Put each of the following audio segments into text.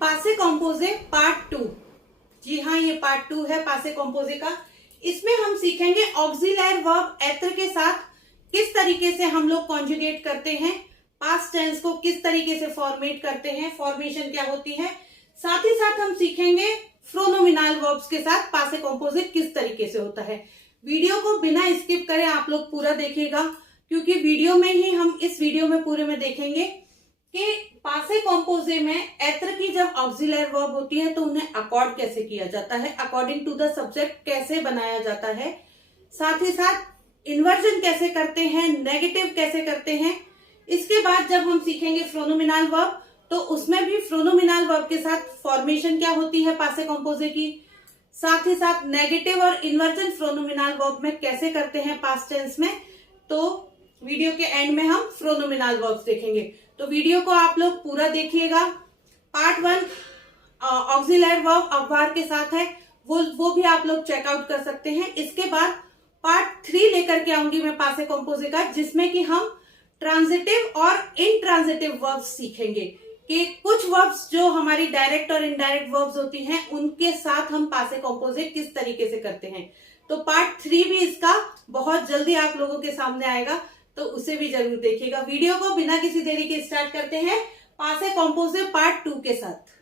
पासे कॉम्पोजे पार्ट 2। जी हाँ, ये पार्ट 2 है पासे कॉम्पोजे का। इसमें हम सीखेंगे ऑक्सिलरी वर्ब एत्र के साथ किस तरीके से हम लोग कॉन्जुगेट करते हैं, पास्ट टेंस को किस तरीके से फॉर्मेट करते हैं, फॉर्मेशन क्या होती है। साथ ही साथ हम सीखेंगे प्रोनोमिनल वर्ब्स के साथ पासे कॉम्पोजे किस तरीके से होता है। वीडियो को बिना स्किप करे आप लोग पूरा देखिएगा, क्योंकि वीडियो में ही हम इस वीडियो में पूरे में देखेंगे कि पासे कॉम्पोजे में एत्र की जब ऑक्सिलरी वर्ब होती है तो उन्हें अकॉर्ड कैसे किया जाता है, अकॉर्डिंग टू द सब्जेक्ट कैसे बनाया जाता है, साथ ही साथ इन्वर्जन कैसे करते हैं, नेगेटिव कैसे करते हैं। इसके बाद जब हम सीखेंगे प्रोनोमिनल वर्ब तो उसमें भी प्रोनोमिनल वर्ब के साथ फॉर्मेशन क्या होती है पासे कॉम्पोजे की, साथ ही साथ नेगेटिव और इन्वर्जन प्रोनोमिनल वर्ब में कैसे करते हैं पास्ट टेंस में। तो वीडियो के एंड में हम प्रोनोमिनल वर्ब्स देखेंगे, तो वीडियो को आप लोग पूरा देखिएगा। पार्ट 1 ऑक्सिलरी वर्ब अववार के साथ है, वो भी आप लोग चेकआउट कर सकते हैं। इसके बाद पार्ट 3 लेकर के आऊंगी मैं पासे कॉम्पोजे का, जिसमें कि हम ट्रांजिटिव और इनट्रांजिटिव वर्ब्स सीखेंगे कि कुछ वर्ब्स जो हमारी डायरेक्ट और इनडायरेक्ट वर्ब्स होती हैं उनके साथ हम पासे कॉम्पोजे किस तरीके से करते हैं। तो पार्ट 3 भी इसका बहुत जल्दी आप लोगों के सामने आएगा, तो उसे भी जरूर देखिएगा। वीडियो को बिना किसी देरी के स्टार्ट करते हैं पासे कॉम्पोजे पार्ट 2 के साथ।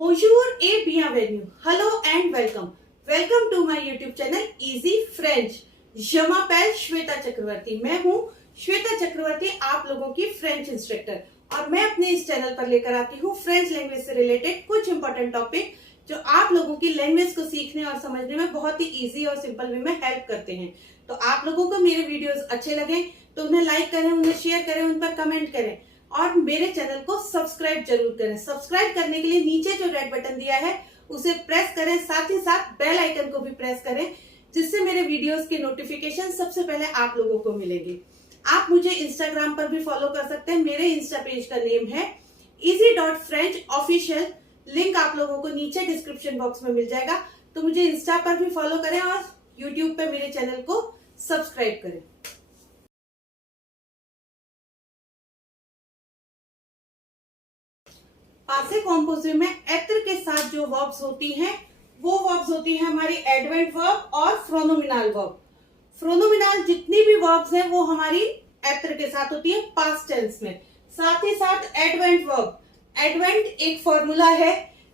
Bonjour et bienvenue. Hello and welcome. Welcome to my YouTube channel Easy French. Je m'appelle Shweta चक्रवर्ती। मैं हूँ श्वेता चक्रवर्ती, आप लोगों की फ्रेंच इंस्ट्रक्टर, और मैं अपने इस चैनल पर लेकर आती हूँ फ्रेंच लैंग्वेज से रिलेटेड कुछ इंपॉर्टेंट टॉपिक जो आप लोगों की लैंग्वेज को सीखने और समझने में बहुत ही इजी और सिंपल वे में हेल्प करते हैं। तो आप लोगों को मेरे वीडियोस अच्छे लगे तो उन्हें लाइक करें, उन्हें शेयर करें, उन पर कमेंट करें और मेरे चैनल को सब्सक्राइब जरूर करें। सब्सक्राइब करने के लिए नीचे जो रेड बटन दिया है उसे प्रेस करें, साथ ही साथ बेल आइकन को भी प्रेस करें, जिससे मेरे वीडियोस के नोटिफिकेशन सबसे पहले आप लोगों को मिलेंगे। आप मुझे इंस्टाग्राम पर भी फॉलो कर सकते हैं। मेरे इंस्टा पेज का नेम है easy.french official। लिंक आप लोगों को नीचे डिस्क्रिप्शन बॉक्स में मिल जाएगा, तो मुझे इंस्टा पर भी फॉलो करें और यूट्यूब पे मेरे चैनल को सब्सक्राइब करें। पासे कॉम्पोजे में एत्र के साथ जो वर्ब्स होती हैं वो वर्ब्स होती हैं हमारी एडवेंट वर्ब और प्रोनोमिनल वर्ब। प्रोनोमिनल जितनी भी वर्ब्स हैं वो हमारी एत्र के साथ होती है पास्ट टेंस में। साथ ही साथ एडवेंट वर्ब, एडवेंट एक फॉर्मूला है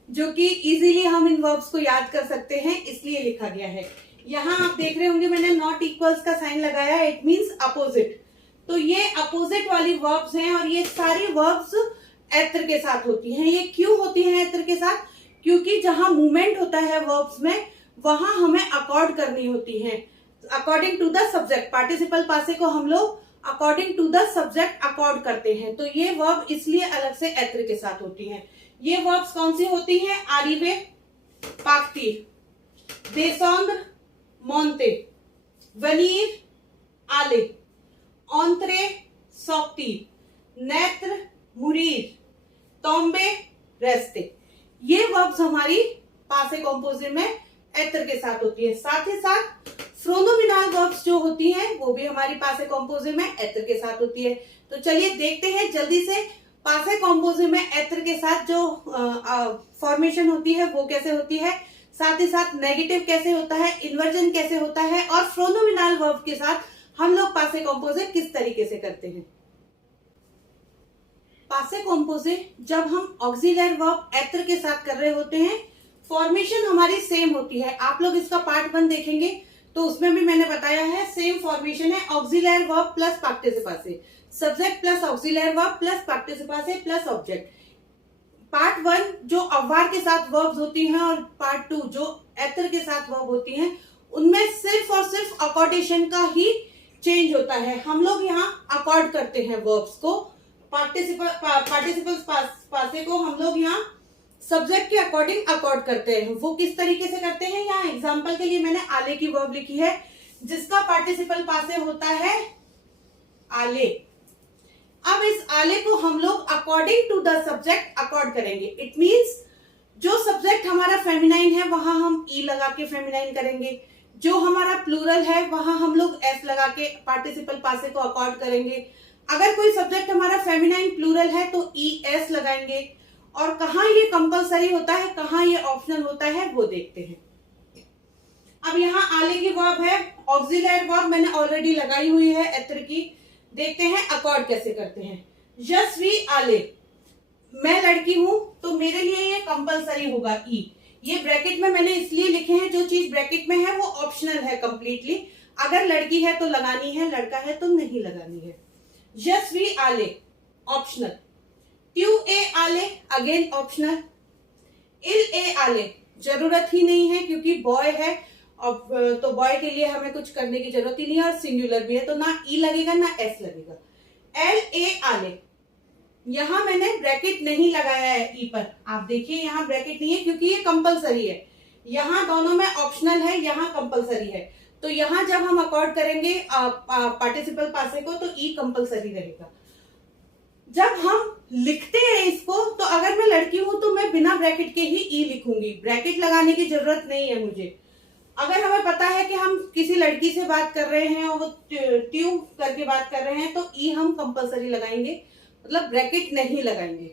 जो कि इजीली हम इन वर्ब्स को याद कर सकते हैं, इसलिए लिखा गया है। यहाँ आप देख रहे होंगे मैंने नॉट इक्वल्स का साइन लगाया, इट मींस अपोजिट। तो ये अपोजिट वाली वर्ब्स हैं और ये सारी वर्ब्स एत्र के साथ होती हैं। ये क्यों होती हैं एत्र के साथ? क्योंकि जहां मूवमेंट होता है वर्ब्स में वहां हमें अकॉर्ड करनी होती है according to the subject. Participle पासे को हम लोग according to the subject accord करते हैं, तो ये वर्ब इसलिए अलग से एत्र के साथ होती हैं। ये वर्ब्स कौन सी होती हैं? आरिवे, पाकतीर, देसोंद्र, मोन्ते, वनीर, आले, ऑन्त्रे, सौक्तीर, नेत्र, मुरीर, तोम्बे, रेस्ते। ये वर्ब्स हमारी पासे कॉम्पोजे में एत्र के साथ होती है। साथ ही साथ प्रोनोमिनल वर्ब्स जो होती हैं वो भी हमारी पासे कॉम्पोजे में एत्र के साथ होती है। तो चलिए देखते हैं जल्दी से पासे कॉम्पोजे में एत्र के साथ जो फॉर्मेशन होती है वो कैसे होती है, साथ ही साथ नेगेटिव कैसे होता है, इन्वर्जन कैसे होता है, और प्रोनोमिनल वर्ब के साथ हम लोग पासे कॉम्पोजे किस तरीके से करते हैं। पासे कॉम्पोजे जब हम ऑक्सिलरी वर्ब एत्र के साथ कर रहे होते हैं, फॉर्मेशन हमारी सेम होती है। आप लोग इसका पार्ट 1 देखेंगे तो उसमें भी मैंने बताया है सेम फॉर्मेशन है, ऑक्सिलरी वर्ब प्लस पार्टिसिपासे, subject plus auxiliary verb plus पार्टिसिपासे प्लस ऑब्जेक्ट। पार्ट 1 जो अववार के साथ वर्ब्स होती हैं और पार्ट 2 जो एत्र के साथ वर्ब होती हैं, उनमें सिर्फ और सिर्फ अकॉर्डेशन का ही चेंज होता है। हम लोग यहाँ अकॉर्ड करते हैं वर्ब्स को, पार्टिसिपल्स पासे को हम लोग यहाँ सब्जेक्ट के अकॉर्डिंग अकॉर्ड करते हैं। वो किस तरीके से करते हैं, यहाँ एग्जांपल के लिए मैंने आले की वर्ब लिखी है जिसका पार्टिसिपल पासे होता है आले। अब इस आले को हम लोग according to the subject accord करेंगे। इट मींस जो सब्जेक्ट हमारा फेमिनाइन है वहां हम ई लगा के फेमिनाइन करेंगे, जो हमारा प्लूरल है वहां हम लोग एस लगा के पार्टिसिपल पासे को अकॉर्ड करेंगे। अगर कोई सब्जेक्ट हमारा फेमिनाइन प्लूरल है तो ई एस लगाएंगे। और कहाँ ये कंपलसरी होता है, कहाँ ये ऑप्शनल होता है, वो देखते हैं। अब यहाँ आले की वर्ब है, ऑक्सिलरी वर्ब मैंने ऑलरेडी लगाई हुई है एत्र की। देखते हैं अकॉर्ड कैसे करते हैं। यशवी आले, मैं लड़की हूं तो मेरे लिए ये कंपलसरी होगा ई। ये ब्रैकेट में मैंने इसलिए लिखे हैं, जो चीज ब्रैकेट में है वो ऑप्शनल है कंप्लीटली। अगर लड़की है तो लगानी है, लड़का है तो नहीं लगानी है। यशवी आले ऑप्शनल, ट्यू ए आले अगेन ऑप्शनल, इल ए आले जरूरत ही नहीं है क्योंकि बॉय है, तो बॉय के लिए हमें कुछ करने की जरूरत ही नहीं है, और सिंगुलर भी है तो ना ई लगेगा ना एस लगेगा। एल ए आले, यहां मैंने ब्रैकेट नहीं लगाया है ई पर, आप देखिए यहां ब्रैकेट नहीं है क्योंकि ये कंपलसरी है। यहां दोनों में ऑप्शनल है, यहां कंपलसरी है, तो यहां जब हम अकॉर्ड करेंगे पार्टिसिपल पासे को तो ई कंपलसरी रहेगा। जब हम लिखते हैं इसको तो अगर मैं लड़की हूं तो मैं बिना ब्रैकेट के ही ई लिखूंगी, ब्रैकेट लगाने की जरूरत नहीं है मुझे। अगर हमें पता है कि हम किसी लड़की से बात कर रहे हैं और वो ट्यू करके बात कर रहे हैं तो ई हम कंपलसरी लगाएंगे, मतलब ब्रैकेट नहीं लगाएंगे।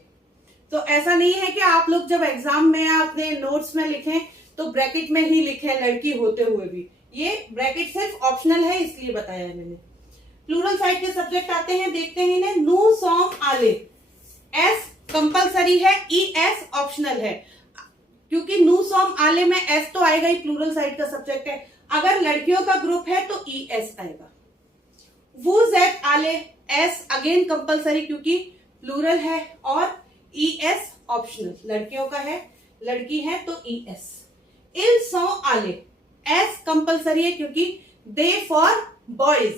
तो ऐसा नहीं है कि आप लोग जब एग्जाम में या अपने नोट्स में लिखें तो ब्रैकेट में ही लिखें लड़की होते हुए भी, ये ब्रैकेट सिर्फ ऑप्शनल है इसलिए बताया है मैंने। प्लूरल साइड के सब्जेक्ट आते हैं, देखते हैं इन्हें। नू सॉम आले, एस कंपलसरी है, ई एस ऑप्शनल है, क्योंकि नू सॉम आले में एस तो आएगा ही, प्लूरल साइड का सब्जेक्ट है। अगर लड़कियों का ग्रुप है तो ई एस आएगा। वो जेट आले, एस अगेन कंपलसरी क्योंकि प्लूरल है, और ई एस ऑप्शनल, लड़कियों का है, लड़की है तो ई एस। इल सो आले, एस कंपलसरी है क्योंकि दे फॉर बॉयज,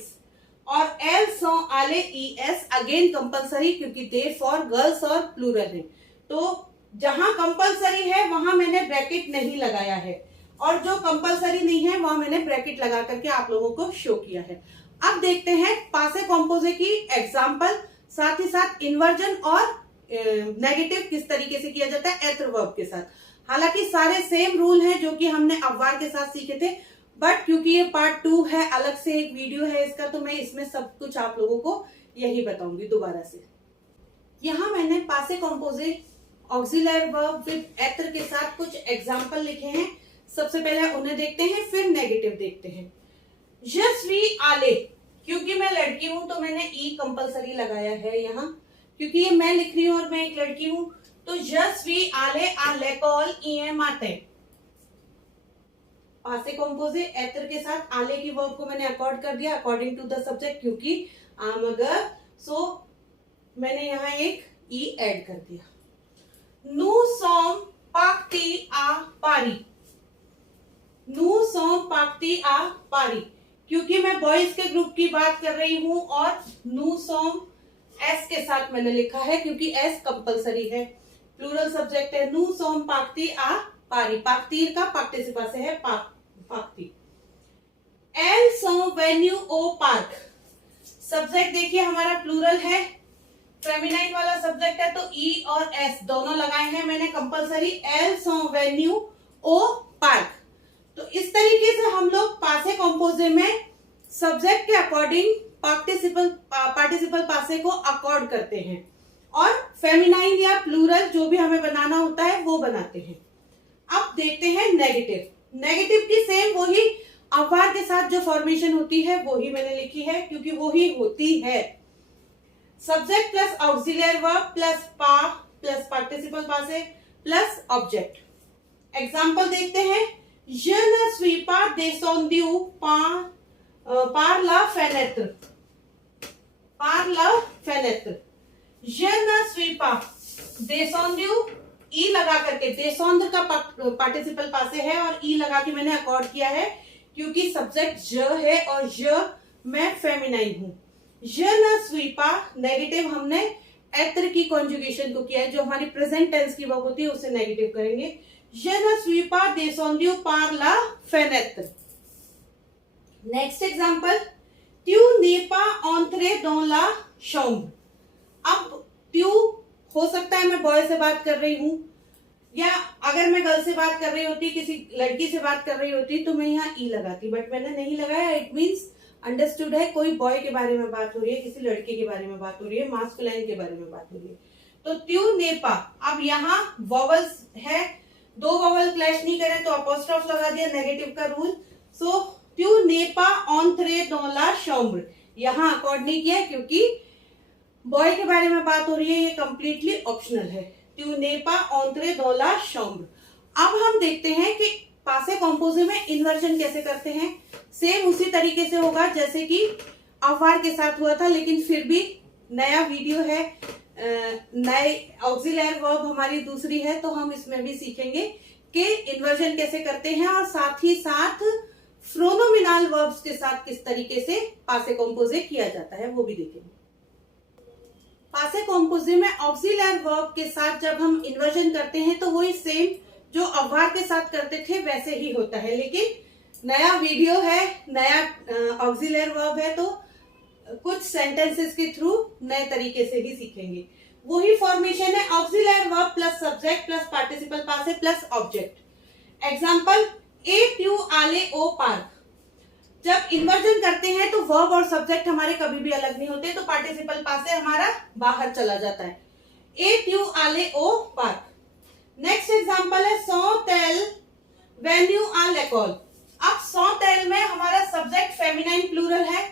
और एल सो आले ई एस अगेन कंपलसरी क्योंकि दे फॉर गर्ल्स और प्लूरल है। तो जहां कंपलसरी है वहां मैंने ब्रैकेट नहीं लगाया है, और जो कंपलसरी नहीं है वहां मैंने ब्रैकेट लगा करके आप लोगों को शो किया है। अब देखते हैं पासे कॉम्पोजे की एग्जाम्पल, साथ ही साथ इन्वर्जन और नेगेटिव किस तरीके से किया जाता है एत्र वर्ब के साथ। हालांकि सारे सेम रूल हैं जो कि हमने अववार के साथ सीखे थे, बट क्योंकि ये पार्ट 2 है, अलग से एक वीडियो है इसका, तो मैं इसमें सब कुछ आप लोगों को यही बताऊंगी दोबारा से। यहाँ मैंने पासे कॉम्पोजे ऑक्सिलरी वर्ब विद एत्र के साथ कुछ एग्जाम्पल लिखे हैं। सबसे पहले उन्हें देखते हैं, फिर नेगेटिव देखते हैं। यशवी आले, क्योंकि मैं लड़की हूं तो मैंने ई कंपलसरी लगाया है यहाँ, क्योंकि ये मैं लिख रही हूं और मैं एक लड़की हूं। तो यशवी आले आले कॉल ई एम आते, पासे कॉम्पोजे एत्र के साथ आले की वर्ब को मैंने अकॉर्ड कर दिया अकॉर्डिंग टू द सब्जेक्ट, क्योंकि आई एम अ गर्ल, सो मैंने यहाँ एक ई ऐड कर दिया। नू सोम पाकती आ पारी, नू सोम पाकती आ पारी, क्योंकि मैं बॉयज के ग्रुप की बात कर रही हूं, और नू सोम एस के साथ मैंने लिखा है क्योंकि एस कंपलसरी है, प्लूरल सब्जेक्ट है। नू सोम पाकती आ पारी, पाकतीर का पार्टिसिपल से है पाकती। एल सो वेन्यू ओ पार्क, सब्जेक्ट देखिए हमारा प्लूरल है, फेमिनाइन वाला सब्जेक्ट है, तो ई और एस दोनों लगाए हैं मैंने कंपलसरी। एल सो वेन्यू ओ पार्क। तो इस तरीके से हम लोग पासे कॉम्पोजे में सब्जेक्ट के अकॉर्डिंग पार्टिसिपल पासे को अकॉर्ड करते हैं, और फेमिनाइन या प्लूरल जो भी हमें बनाना होता है वो बनाते हैं। अब देखते हैं नेगेटिव। नेगेटिव की सेम वही अववार के साथ जो फॉर्मेशन होती है वही मैंने लिखी है, क्योंकि वही होती है। Subject plus auxiliary verb plus पा प्लस पार्टिसिपल पासे प्लस ऑब्जेक्ट। एग्जाम्पल देखते हैं। Je ne suis pas descendu par la fenêtre, par la fenêtre। Je ne suis pas descendu, ई लगा करके, descendre का पार्टिसिपल पासे है और ई लगा के मैंने अकॉर्ड किया है क्योंकि सब्जेक्ट ज है और ज मैं फेमिनाइन हूं। Je ne suis pas negative हमने एत्र की कॉन्जुगेशन को किया है, जो हमारी प्रेजेंट टेंस की वर्ब होती है उसे नेगेटिव करेंगे। Je ne suis pas descendu par la fenêtre। Next example, tu n'es pas entré dans la chambre। अब tu हो सकता है मैं बॉय से बात कर रही हूं, या अगर मैं गर्ल से बात कर रही होती, किसी लड़की से बात कर रही होती, तो मैं यहाँ ई लगाती, बट मैंने नहीं लगाया। इट मीन्स अंडरस्टूड है, कोई बॉय के बारे में बात हो रही है, किसी लड़के के बारे में बात हो रही है, मास्कुलाइन के बारे में बात हो रही है। तो त्यू नेपा, अब यहाँ वॉवल्स है, दो वॉवल क्लैश नहीं करे तो अपोस्ट्रोफ लगा दिया, नेगेटिव का रूल। सो त्यू नेपा ऑन्ट्रे दोला शॉम्ब्र, यहाँ अकॉर्ड नहीं किया क्योंकि बॉय के बारे में बात हो रही है, ये कंप्लीटली ऑप्शनल है। त्यू नेपा ऑन्ट्रे दोला शॉम्ब्र। अब हम देखते हैं कि पासे कॉम्पोजे में इन्वर्जन कैसे करते हैं। सेम उसी तरीके से होगा जैसे कि अववार के साथ हुआ था, लेकिन फिर भी नया वीडियो है, नए ऑक्सिलरी वर्ब हमारी दूसरी है, तो हम इसमें भी सीखेंगे कि इन्वर्जन कैसे करते हैं और साथ ही साथ फ्रोनोमिनल वर्ब्स के साथ किस तरीके से पासे कॉम्पोजे किया जाता है वो भी देखेंगे। पासे कॉम्पोजे में ऑक्सिलरी वर्ब के साथ जब हम इन्वर्जन करते हैं तो वही सेम जो अववार के साथ करते थे वैसे ही होता है, लेकिन नया वीडियो है, नया ऑक्सिलरी वर्ब है, तो कुछ सेंटेंसेस के थ्रू नए तरीके से ही सीखेंगे। वही फॉर्मेशन है, auxiliary verb plus subject plus participle पासे प्लस ऑब्जेक्ट। एग्जांपल, ए ट्यू आले ओ पार्क। जब इन्वर्जन करते हैं तो वर्ब और सब्जेक्ट हमारे कभी भी अलग नहीं होते, तो पार्टिसिपल पासे हमारा बाहर चला जाता है। ए ट्यू आले ओ पार्क। नेक्स्ट एग्जांपल है, सौ तेल वेन्यू आ लेकॉल। अब सौ तेल में हमारा सब्जेक्ट फेमिनाइन प्लूरल है,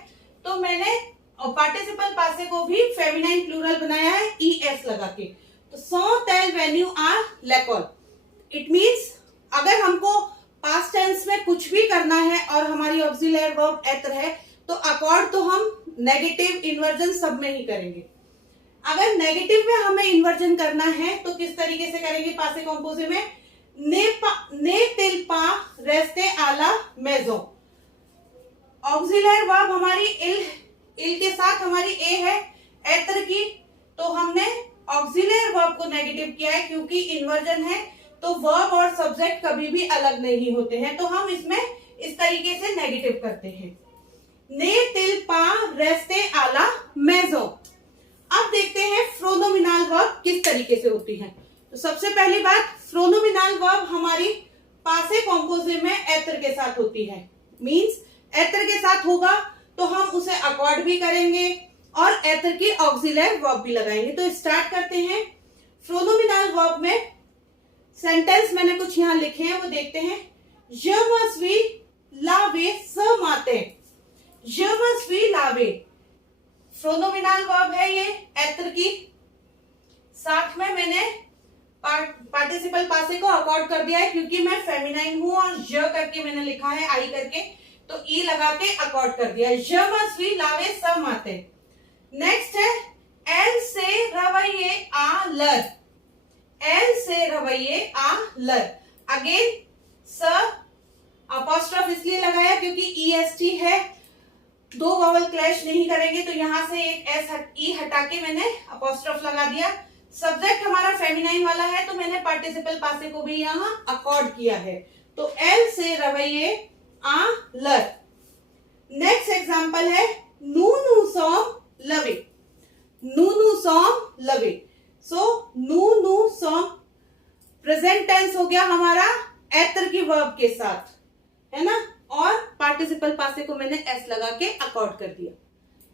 तो मैंने पार्टिसिपल पासे को भी फेमिनाइन प्लूरल बनाया है ई एस लगा के। तो सौ तेल वेन्यू आ लेकॉल। इट मीन्स अगर हमको पास्ट टेंस में कुछ भी करना है और हमारी ऑक्सिलरी वर्ब एत्र है, तो अकॉर्ड तो हम नेगेटिव इन्वर्जन सब में ही करेंगे। अगर नेगेटिव में हमें इन्वर्जन करना है तो किस तरीके से करेंगे पासे कॉम्पोजे में, ने तिल पा रेस्ते आला मेजो। ऑक्सिलरी वर्ब हमारी इल के साथ हमारी ए है एत्र की, तो हमने ऑक्सिलरी वर्ब को नेगेटिव किया है क्योंकि इन्वर्जन है, तो वर्ब और सब्जेक्ट कभी भी अलग नहीं होते हैं, तो हम इसमें इस तरीके से नेगेटिव करते हैं। ने तिल पा रेस्ते आला मेजो। अब देखते हैं फ्रोनोमिनल वर्ब किस तरीके से होती है। तो सबसे पहली बात, फ्रोनोमिनल वर्ब हमारी पासे कॉम्पोजे में एत्र के साथ होती है। मींस एत्र के साथ होगा तो हम उसे अकॉर्ड भी करेंगे और एत्र की ऑक्सिलरी वर्ब भी लगाएंगे। तो स्टार्ट करते हैं। फ्रोनोमिनल वर्ब में सेंटेंस मैंने कुछ यहां लिखे हैं, वो देखते हैं। je me suis lavé ce matin। je me suis lavé pronominal verb है ये एत्र की, साथ में मैंने पार्टिसिपल पासे को अकॉर्ड कर दिया है क्योंकि मैं फेमिनाइन हूं और ज करके मैंने लिखा है आई करके, तो ई लगा के अकॉर्ड कर दिया। je me suis lavé ce matin। Next है, एल से रवैये आ लर। एल से रवैये आ लर। अगेन स अपॉस्ट्रोफ इसलिए लगाया क्योंकि ई एस टी है, दो वॉवल क्लैश नहीं करेंगे, तो यहां से एक एस ई हटा के मैंने अपॉस्ट्रोफ लगा दिया। सब्जेक्ट हमारा फेमिनाइन वाला है, तो मैंने पार्टिसिपल पासे को भी यहां अकॉर्ड किया है। तो एल से रवैये आ लर। नेक्स्ट एग्जांपल है, नू नू सॉम लवे। नू नू सॉम लवे। सो नू नू सॉम प्रेजेंट टेंस हो गया हमारा एत्र की वर्ब के साथ, है ना, और पार्टिसिपल पासे को मैंने एस लगा के अकॉर्ड कर दिया।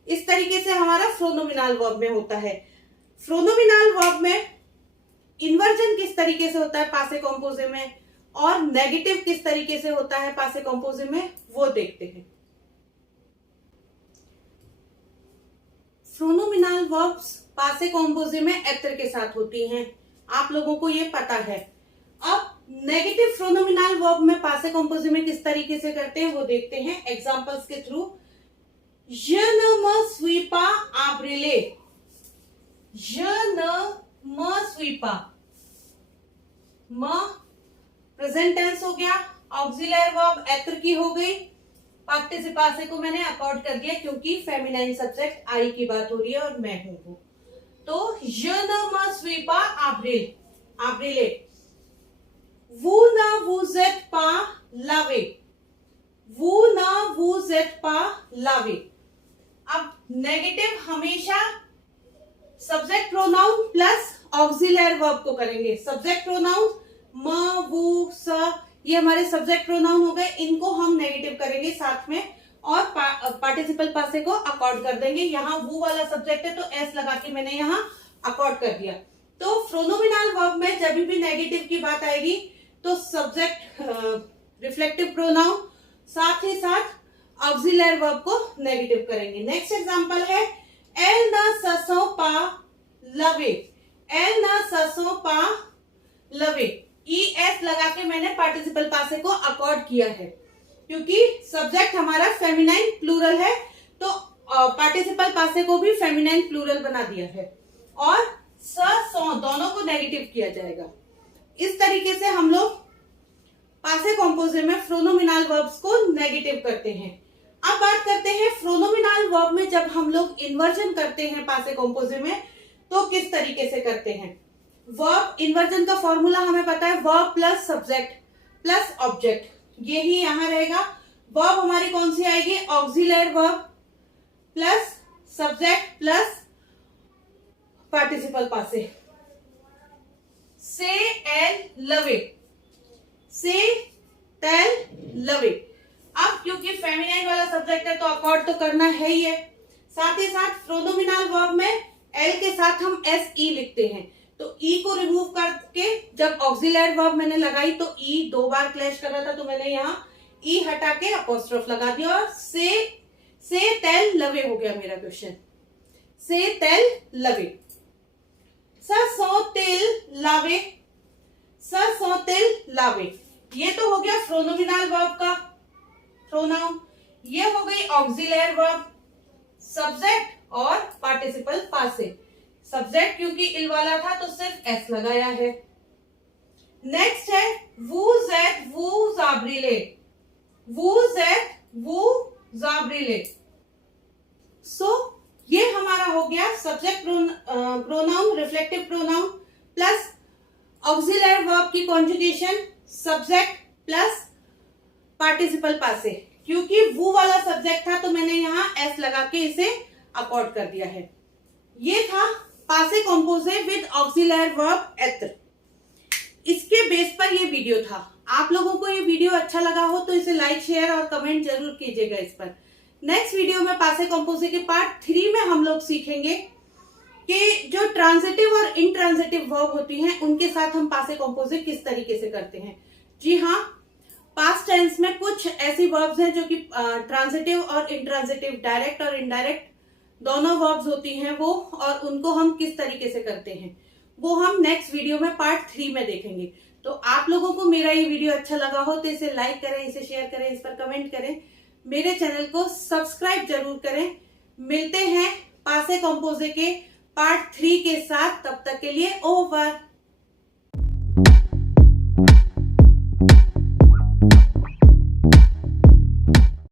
इस तरीके से हमारा फ्रोनोमिनल वर्ब में होता है। फ्रोनोमिनल वर्ब में इन्वर्जन किस तरीके से होता है पासे कॉम्पोजे में और नेगेटिव किस तरीके से होता है पासे कॉम्पोजे में, वो देखते हैं। फ्रोनोमिनल वर्ब्स पासे कॉम्पोजे में एत्र के साथ होती हैं, आप लोगों को ये पता है। अब नेगेटिव फ्रोनोमिनल वर्ब में पासे कॉम्पोजे में किस तरीके से करते हैं वो देखते हैं एग्जांपल्स के through. je ne me suis pas abrilé। je ne me suis pas, म प्रेजेंट टेंस हो गया, ऑक्सिलरी वर्ब एत्र की हो गई, पार्टिसिपल पासे को मैंने अकॉर्ड कर दिया क्योंकि फेमिनाइन सब्जेक्ट आई की बात हो रही है और मैं हूं वो। तो je ne me suis pas abrilé। vous ne vous êtes pas lavé। vous ne vous êtes pas lavé। अब नेगेटिव हमेशा subject pronoun plus auxiliary verb को करेंगे। सब्जेक्ट प्रोनाउन म, वो, स, ये हमारे सब्जेक्ट प्रोनाउन हो गए, इनको हम नेगेटिव करेंगे साथ में और पार्टिसिपल पासे को अकॉर्ड कर देंगे। यहाँ वो वाला सब्जेक्ट है तो एस लगा के मैंने यहाँ अकॉर्ड कर दिया। तो प्रोनोमिनल वर्ब में जब भी नेगेटिव की बात आएगी तो सब्जेक्ट रिफ्लेक्टिव प्रोनाउन साथ ही साथ ऑक्सिलरी वर्ब को नेगेटिव करेंगे। नेक्स्ट एग्जांपल है एल न ससो पा लवे। एल न ससो पा लवे, ई एस लगा के मैंने पार्टिसिपल पासे को अकॉर्ड किया है क्योंकि सब्जेक्ट हमारा फेमिनाइन प्लूरल है तो पार्टिसिपल पासे को भी फेमिनाइन प्लूरल बना दिया है और स सो दोनों को नेगेटिव किया जाएगा। इस तरीके से हम लोग पासे कॉम्पोजिट में प्रोनोमिनल वर्ब्स को नेगेटिव करते हैं। अब बात करते हैं प्रोनोमिनल वर्ब में जब हम लोग इन्वर्जन करते हैं पासे कॉम्पोजिट में तो किस तरीके से करते हैं। वर्ब इन्वर्जन का फॉर्मूला हमें पता है, verb plus subject plus object, यही यहां रहेगा। वर्ब हमारी कौन सी आएगी, auxiliary verb plus subject plus participle पासे। से एल लवे, से टेल लवे। अब क्योंकि फेमिनाइन वाला सब्जेक्ट है तो अकॉर्ड तो करना है ही है, साथ ही साथ प्रोनोमिनल वर्ब में एल के साथ हम एस ई लिखते हैं तो ई को रिमूव करके जब ऑक्सिलरी वर्ब मैंने लगाई तो ई 2 बार क्लैश कर रहा था तो मैंने यहाँ ई हटा के अपोस्ट्रोफ लगा दिया और से टेल लवे हो गया मेरा क्वेश्चन। से टेल लवे। स सो तिल लावे, स सो तिल लावे, ये तो हो गया प्रोनोमिनल वर्ब का प्रोनाउन। ये हो गई ऑक्सिलरी वर्ब, सब्जेक्ट और पार्टिसिपल पासे। सब्जेक्ट क्योंकि इल वाला था तो सिर्फ एस लगाया है। नेक्स्ट है वू जेट वू जाब्रिले, वू जेट वू जाब्रिले। सो ये हमारा हो गया subject pronoun reflective pronoun plus auxiliary verb की कॉन्जुगेशन सब्जेक्ट प्लस पार्टिसिपल पासे। क्योंकि वो वाला सब्जेक्ट था तो मैंने यहाँ एस लगा के इसे अकॉर्ड कर दिया है। ये था पासे कॉम्पोजिट विद ऑक्सिलरी वर्ब एत्र। इसके बेस पर ये वीडियो था। आप लोगों को ये वीडियो अच्छा लगा हो तो इसे लाइक शेयर और कमेंट जरूर कीजिएगा इस पर। नेक्स्ट वीडियो में पासे कॉम्पोजिट के पार्ट 3 में हम लोग सीखेंगे कि जो ट्रांजिटिव और इंट्रांजिटिव वर्ब होती हैं उनके साथ हम पासे कॉम्पोजिट किस तरीके से करते हैं। जी हाँ, पास्ट टेंस में कुछ ऐसी वर्ब्स हैं जो कि ट्रांजिटिव और इंट्रांजिटिव, डायरेक्ट और इनडायरेक्ट दोनों वर्ब्स होती हैं वो, और उनको हम किस तरीके से करते हैं वो हम नेक्स्ट वीडियो में पार्ट 3 में देखेंगे। तो आप लोगों को मेरा ये वीडियो अच्छा लगा हो तो इसे लाइक करें, इसे शेयर करें, इस पर कमेंट करें, मेरे चैनल को सब्सक्राइब जरूर करें। मिलते हैं पासे कॉम्पोजिट के पार्ट 3 के साथ, तब तक के लिए ओवर।